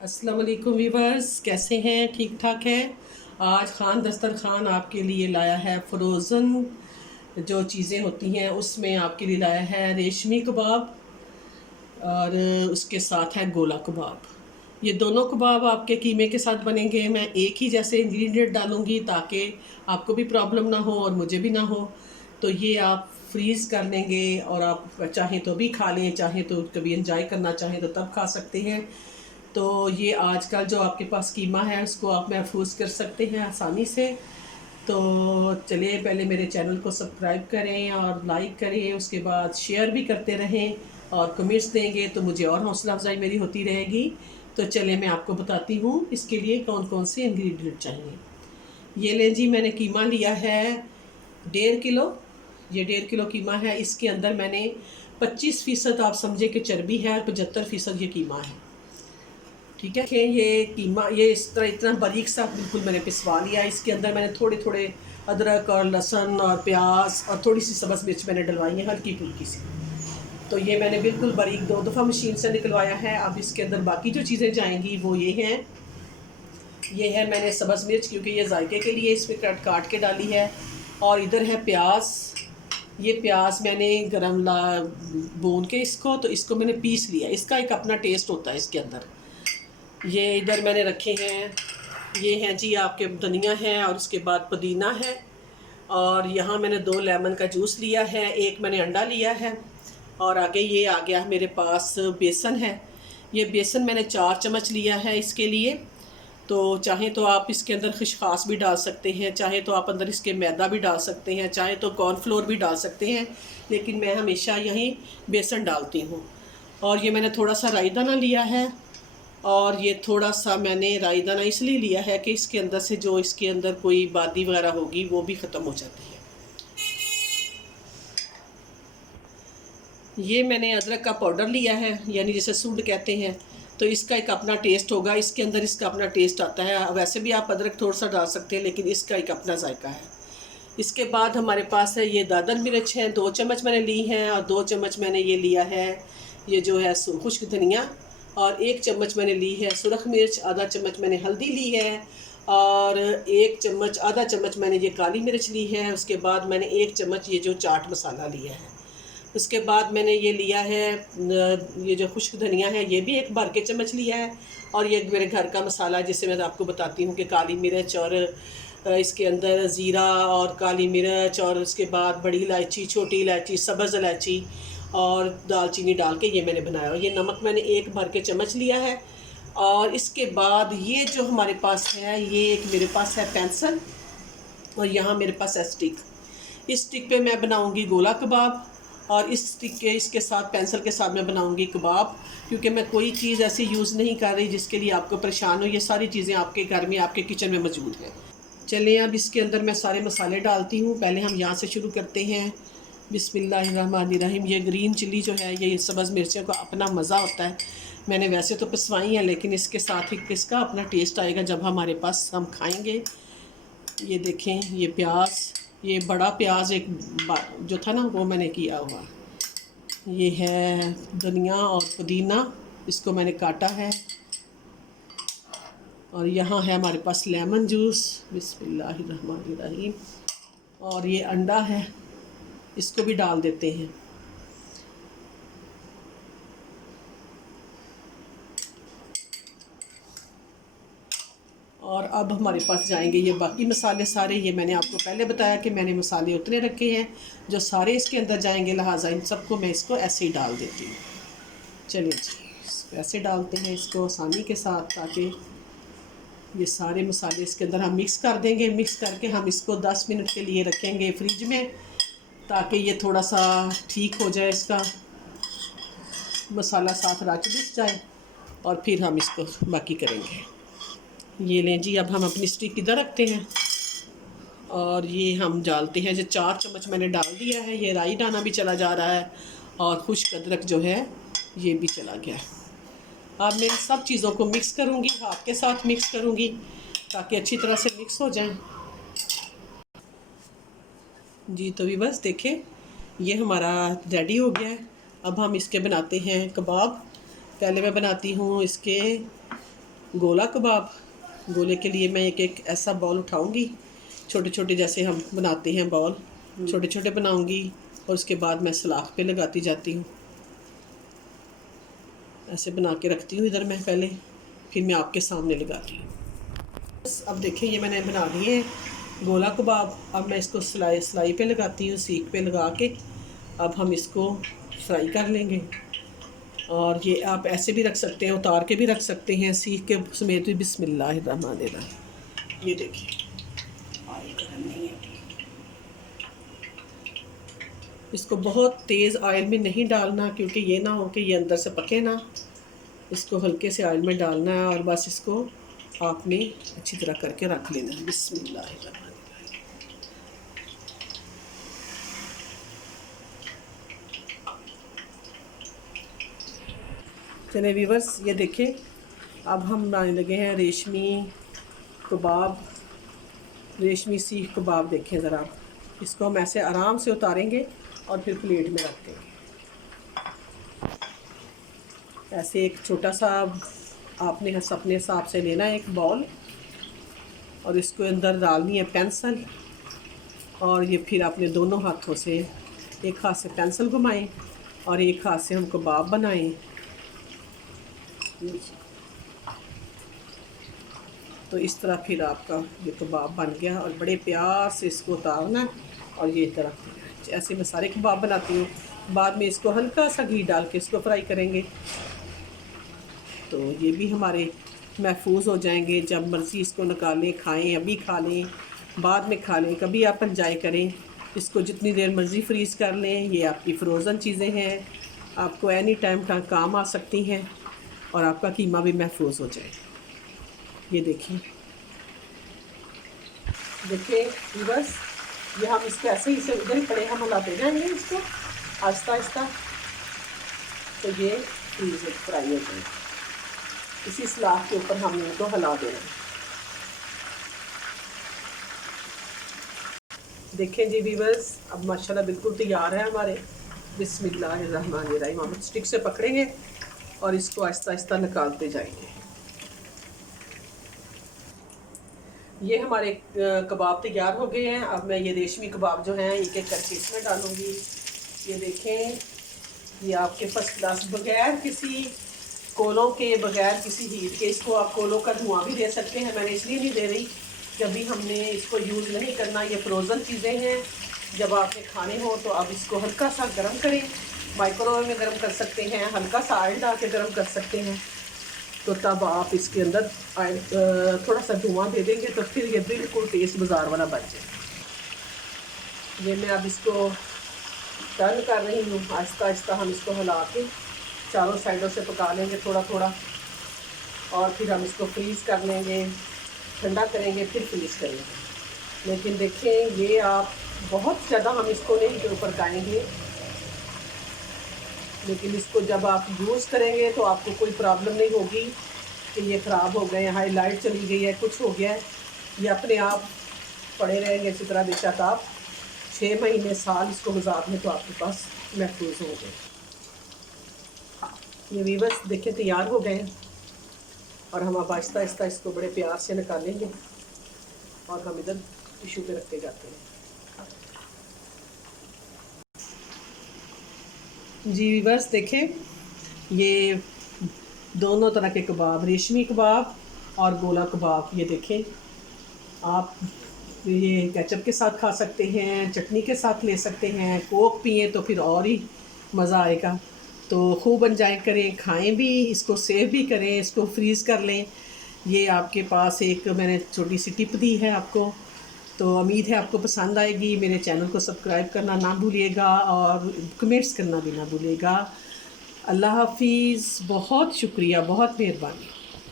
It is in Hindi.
अस्सलाम वालेकुम वीवर्स, कैसे हैं? ठीक ठाक हैं। आज खान दस्तरखान आपके लिए लाया है फ़्रोज़न जो चीज़ें होती हैं उसमें आपके लिए लाया है रेशमी कबाब और उसके साथ है गोला कबाब। ये दोनों कबाब आपके कीमे के साथ बनेंगे। मैं एक ही जैसे इंग्रेडिएंट डालूँगी ताकि आपको भी प्रॉब्लम ना हो और मुझे भी ना हो। तो ये आप फ्रीज़ कर लेंगे और आप चाहें तो भी खा लें, चाहें तो कभी एंजॉय करना चाहें तो तब खा सकते हैं। तो ये आजकल जो आपके पास कीमा है उसको आप महफूज कर सकते हैं आसानी से। तो चलिए पहले मेरे चैनल को सब्सक्राइब करें और लाइक करें, उसके बाद शेयर भी करते रहें और कमेंट्स देंगे तो मुझे और हौसला अफजाई मेरी होती रहेगी। तो चलिए मैं आपको बताती हूँ इसके लिए कौन कौन से इंग्रेडिएंट चाहिए। ये लें जी, मैंने कीमा लिया है 1.5 किलो। ये 1.5 किलो कीमा है। इसके अंदर मैंने 25% आप समझे कि चर्बी है और 75% ये कीमा है। ठीक है, ये कीमा ये इस तरह इतना बारीक सा बिल्कुल मैंने पिसवा लिया। इसके अंदर मैंने थोड़े थोड़े अदरक और लहसुन और प्याज और थोड़ी सी सब्ज़ मिर्च मैंने डलवाई है, हल्की फुल्की सी। तो ये मैंने बिल्कुल बारीक 2 दफ़ा मशीन से निकलवाया है। अब इसके अंदर बाकी जो चीज़ें जाएंगी वो ये हैं। ये है मैंने सब्ज़ मिर्च, क्योंकि ये जायके के लिए इसमें काट काट के डाली है। और इधर है प्याज। ये प्याज मैंने गरम ला भून के इसको मैंने पीस लिया। इसका एक अपना टेस्ट होता है इसके अंदर। ये इधर मैंने रखे हैं, ये हैं जी आपके धनिया है और उसके बाद पुदीना है। और यहाँ मैंने 2 लेमन का जूस लिया है, एक मैंने अंडा लिया है। और आगे ये आ गया मेरे पास बेसन है। ये बेसन मैंने 4 चम्मच लिया है इसके लिए। तो चाहे तो आप इसके अंदर खिशखास भी डाल सकते हैं, चाहे तो आप अंदर इसके मैदा भी डाल सकते हैं, चाहे तो कॉर्नफ्लोर भी डाल सकते हैं, लेकिन मैं हमेशा यहीं बेसन डालती हूँ। और ये मैंने थोड़ा सा राई दाना लिया है। और ये थोड़ा सा मैंने राई दाना इसलिए लिया है कि इसके अंदर से जो इसके अंदर कोई बादी वगैरह होगी वो भी ख़त्म हो जाती है। ये मैंने अदरक का पाउडर लिया है, यानी जिसे सूंड कहते हैं। तो इसका एक अपना टेस्ट होगा, इसके अंदर इसका अपना टेस्ट आता है। वैसे भी आप अदरक थोड़ा सा डाल सकते हैं, लेकिन इसका एक अपना जायका है। इसके बाद हमारे पास है ये दादर मिर्च है, 2 चम्मच मैंने ली हैं। और 2 चम्मच मैंने ये लिया है, ये जो है खुश्क धनिया। और 1 चम्मच मैंने ली है सुरख मिर्च, आधा चम्मच मैंने हल्दी ली है। और 1 चम्मच आधा चम्मच मैंने ये काली मिर्च ली है। उसके बाद मैंने 1 चम्मच ये जो चाट मसाला लिया है। उसके बाद मैंने ये लिया है ये जो खुश्क धनिया है, ये भी 1 भर के चम्मच लिया है। और ये मेरे घर का मसाला जिसे मैं आपको बताती हूँ कि काली मिर्च और इसके अंदर ज़ीरा और काली मिर्च और उसके बाद बड़ी इलायची, छोटी इलायची, सब्ज़ इलायची और दालचीनी डाल के ये मैंने बनाया। और ये नमक मैंने 1 भर के चम्मच लिया है। और इसके बाद ये जो हमारे पास है, ये एक मेरे पास है पेंसिल और यहाँ मेरे पास है स्टिक। इस स्टिक पे मैं बनाऊंगी गोला कबाब और इस स्टिक के इसके साथ पेंसिल के साथ मैं बनाऊंगी कबाब, क्योंकि मैं कोई चीज़ ऐसी यूज़ नहीं कर रही जिसके लिए आपको परेशान हो। ये सारी चीज़ें आपके घर में, आपके किचन में मौजूद हैं। चलिए अब इसके अंदर मैं सारे मसाले डालती हूँ। पहले हम यहाँ से शुरू करते हैं। बिस्मिल्लाहिर्रहमानिर्रहीम। ये ग्रीन चिली जो है, ये सब्ज़ मिर्चों का अपना मज़ा होता है। मैंने वैसे तो पिसवाई हैं, लेकिन इसके साथ ही इसका अपना टेस्ट आएगा जब हमारे पास हम खाएंगे। ये देखें, ये प्याज, ये बड़ा प्याज एक जो था ना वो मैंने किया हुआ। ये है धनिया और पुदीना, इसको मैंने काटा है। और यहाँ है हमारे पास लेमन जूस, बिस्मिल्लाहिर्रहमानिर्रहीम। और ये अंडा है, इसको भी डाल देते हैं। और अब हमारे पास जाएंगे ये बाकी मसाले सारे। ये मैंने आपको पहले बताया कि मैंने मसाले उतने रखे हैं जो सारे इसके अंदर जाएंगे, लिहाजा इन सबको मैं इसको ऐसे ही डाल देती हूँ। चलिए जी, ऐसे डालते हैं इसको आसानी के साथ, ताकि ये सारे मसाले इसके अंदर हम मिक्स कर देंगे। मिक्स करके हम इसको 10 मिनट के लिए रखेंगे फ्रिज में, ताकि ये थोड़ा सा ठीक हो जाए, इसका मसाला साथ रच मिस जाए। और फिर हम इसको बाकी करेंगे। ये लें जी, अब हम अपनी स्टिक इधर रखते हैं और ये हम डालते हैं। जो 4 चम्मच मैंने डाल दिया है। ये राई दाना भी चला जा रहा है और खुश्क अदरक जो है ये भी चला गया। अब मैं सब चीज़ों को मिक्स करूँगी, हाथ के साथ मिक्स करूँगी ताकि अच्छी तरह से मिक्स हो जाए। जी तो भी बस देखें, ये हमारा रेडी हो गया है। अब हम इसके बनाते हैं कबाब। पहले मैं बनाती हूँ इसके गोला कबाब। गोले के लिए मैं एक एक ऐसा बॉल उठाऊंगी, छोटे छोटे जैसे हम बनाते हैं बॉल, छोटे छोटे बनाऊंगी और उसके बाद मैं सलाख पे लगाती जाती हूँ। ऐसे बना के रखती हूँ इधर मैं पहले, फिर मैं आपके सामने लगाती हूँ। बस अब देखिए ये मैंने बना लिए हैं गोला कबाब। अब मैं इसको सिलाई पे लगाती हूँ, सीख पे लगा के अब हम इसको फ्राई कर लेंगे। और ये आप ऐसे भी रख सकते हैं, उतार के भी रख सकते हैं, सीख के समेत भी। बिस्मिल्लाहिर्रहमानिर्रहीम। ये देखिए इसको बहुत तेज़ ऑयल में नहीं डालना, क्योंकि ये ना हो कि ये अंदर से पके ना। इसको हल्के से ऑयल में डालना है और बस इसको आपने अच्छी तरह करके रख लेना है। बिस्मिल्लाहिर्रहमानिर्रहीम। चलिए व्यूअर्स, ये देखें अब हम बनाने लगे हैं रेशमी कबाब, रेशमी सीख कबाब। देखें ज़रा, इसको हम ऐसे आराम से उतारेंगे और फिर प्लेट में रख देंगे। ऐसे एक छोटा सा आपने अपने हिसाब से लेना है एक बॉल, और इसको अंदर डालनी है पेंसिल। और ये फिर आपने दोनों हाथों से, एक हाथ से पेंसिल घुमाएं और एक हाथ से हम कबाब बनाएं। तो इस तरह फिर आपका ये कबाब बन गया, और बड़े प्यार से इसको उतारना है और ये तरह ऐसे मैं सारे कबाब बनाती हूँ। बाद में इसको हल्का सा घी डाल के इसको फ्राई करेंगे, तो ये भी हमारे महफूज हो जाएंगे। जब मर्ज़ी इसको निकालें, खाएं, अभी खा लें, बाद में खा लें, कभी आप एंजॉय करें। इसको जितनी देर मर्ज़ी फ्रीज़ कर लें। ये आपकी फ़्रोज़न चीज़ें हैं, आपको एनी टाइम का काम आ सकती हैं और आपका कीमा भी महफूज हो जाए। ये देखिए बस ये हम इसको ऐसे ही से उधर ही पड़े हम हिलाते जाएंगे इसको आहिस्ता आहिस्ता, तो ये फ्रीज फ्राई हो जाए। इसी सलाख के ऊपर हम इनको हिला देना। देखें जी व्यूअर्स, अब माशाल्लाह बिल्कुल तैयार है हमारे। बिस्मिल्लाहिर्रहमानिर्रहीम। हम स्टिक से पकड़ेंगे और इसको आहिस्ता आहिस्ता निकालते जाएंगे। ये हमारे कबाब तैयार हो गए हैं। अब मैं ये रेशमी कबाब जो हैं एक एक करके इसमें डालूँगी। ये देखें, ये आपके फर्स्ट क्लास, बगैर किसी कोलों के, बगैर किसी हीट के। इसको आप कोलों का धुआं भी दे सकते हैं, मैंने इसलिए नहीं दे रही कि अभी हमने इसको यूज़ नहीं करना। ये फ्रोज़न चीज़ें हैं, जब आपने खाने हो तो आप इसको हल्का सा गर्म करें, माइक्रोवेव में गर्म कर सकते हैं, हल्का सा ऑयल डाल के गर्म कर सकते हैं। तो तब आप इसके अंदर थोड़ा सा धुआं दे देंगे तो फिर ये बिल्कुल टेस्ट बाज़ार वाला बन जाए। ये मैं अब इसको टर्न कर रही हूँ, आहिस्ता आहिस्ता हम इसको हिला के चारों साइडों से पका लेंगे थोड़ा थोड़ा, और फिर हम इसको फ्रीज़ कर लेंगे, ठंडा करेंगे, फिर फ्रीज़ करेंगे। लेकिन देखें ये आप बहुत ज़्यादा हम इसको नहीं के ऊपर पकाएँगे, लेकिन इसको जब आप यूज़ करेंगे तो आपको कोई प्रॉब्लम नहीं होगी कि ये ख़राब हो गए, हाईलाइट चली गई है, कुछ हो गया है। ये अपने आप पड़े रहेंगे इसी तरह। बेशक आप 6 महीने साल इसको गुजार लें तो आपके पास महफूज होंगे। ये वीवर्स देखें तैयार हो गए हैं, और हम अब आहिस्ता आहिस्ता इसको बड़े प्यार से निकालेंगे और हम इधर टिशू पे रखते जाते हैं। जी वीवर्स देखें, ये दोनों तरह के कबाब, रेशमी कबाब और गोला कबाब, ये देखें आप ये केचप के साथ खा सकते हैं, चटनी के साथ ले सकते हैं, कोक पिए तो फिर और ही मज़ा आएगा। तो खूब एंजॉय करें, खाएं भी, इसको सेव भी करें, इसको फ्रीज़ कर लें। ये आपके पास एक मैंने छोटी सी टिप दी है आपको, तो उम्मीद है आपको पसंद आएगी। मेरे चैनल को सब्सक्राइब करना ना भूलिएगा और कमेंट्स करना भी ना भूलिएगा। अल्लाह हाफिज़। बहुत शुक्रिया, बहुत मेहरबानी।